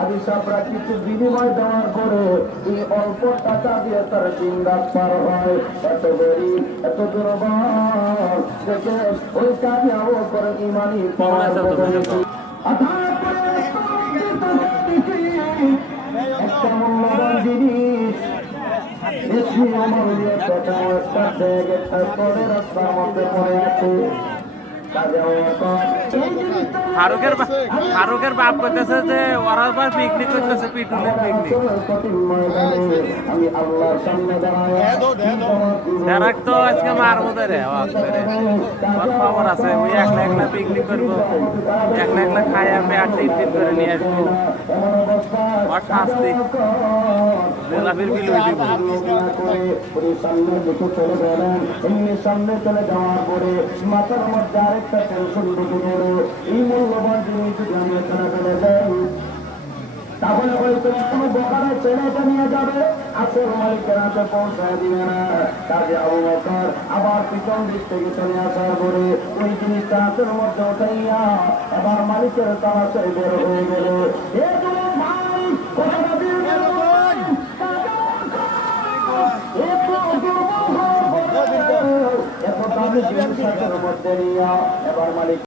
আদিসাবরা কিছু বিনিময় দেওয়ার পরে এই অল্প টাকা দিয়ে তার দিন রাত পার হয়। এত গরিব এত দুর্বল দেখে ওই কামিয়াবো করে ইমানি পাওয়ার একটা মূল্যবান জিনিস রাস্তার মধ্যে পড়ে আছে। ফারুকের বাপ করতেছে যে ওরা পিকনিক করতেছে, পিটুলের পিকনিক। দেরাক তো আজকে মারবো রে খবর আছে, ওই একলা একলা পিকনিক করবো, একলা একলা খাইয়া পেট টিপ করে নিয়ে আসবো। আর শাস্তি গোলাপির বিল দিব। সামনে চলে যাওয়ার পরে মাথার মধ্যে আরেকটা টেনশন ঢুকে গেল, এই মূল্যবান জিনিস যদি আমি এখানে ফেলে দেন তাহলে হয়তো কোনো দোকানে ছেলেটা নিয়ে যাবে, আসল মালিকের হাতে পৌঁছায় দিবে না। কাজে আবু বকর আবার পিছন দিক থেকে চলে আসার পরে ওই জিনিসটা হাতের মধ্যে উঠাইয়া আবার মালিকের তালাশে বের হয়ে গেল। এত দামি জিনিস হাতের মধ্যে নিয়ে এবার মালিক